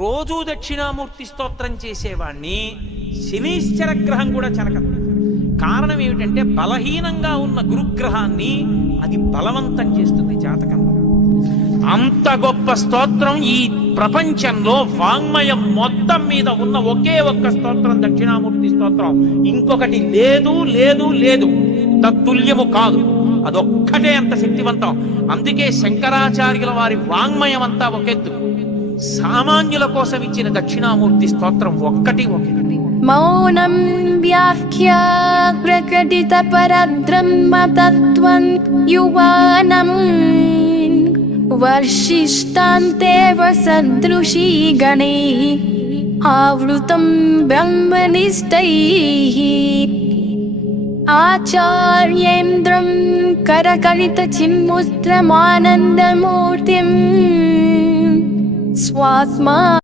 రోజూ దక్షిణామూర్తి స్తోత్రం చేసేవాణ్ణి శనీశ్చర గ్రహం కూడా చెనకదు కారణం ఏమిటంటే బలహీనంగా ఉన్న గురుగ్రహాన్ని అది బలవంతం చేస్తుంది జాతకంలో అంత గొప్ప స్తోత్రం ఈ ప్రపంచంలో వాంగ్మయం మొత్తం మీద ఉన్న ఒకే ఒక్క స్తోత్రం దక్షిణామూర్తి స్తోత్రం. ఇంకొకటి లేదు లేదు లేదు. తత్తుల్యము కాదు. అదొక్కటే అంత శక్తివంతం. అందుకే శంకరాచార్యుల వారి వాంగ్మయం అంతా ఒకెత్తు. సామాన్యుల కోసం ఇచ్చిన దక్షిణామూర్తి స్తోత్రం ఒక్కటి ఒకటి మౌనం వ్యాఖ్య ప్రకటిత పరబ్రహ్మతత్వం యువానం. వర్షిష్టాంతేవ సదృశీ గణై. ఆవృతం బ్రహ్మనిష్టైः. ఆచార్యేంద్రం కరకలిత was mine.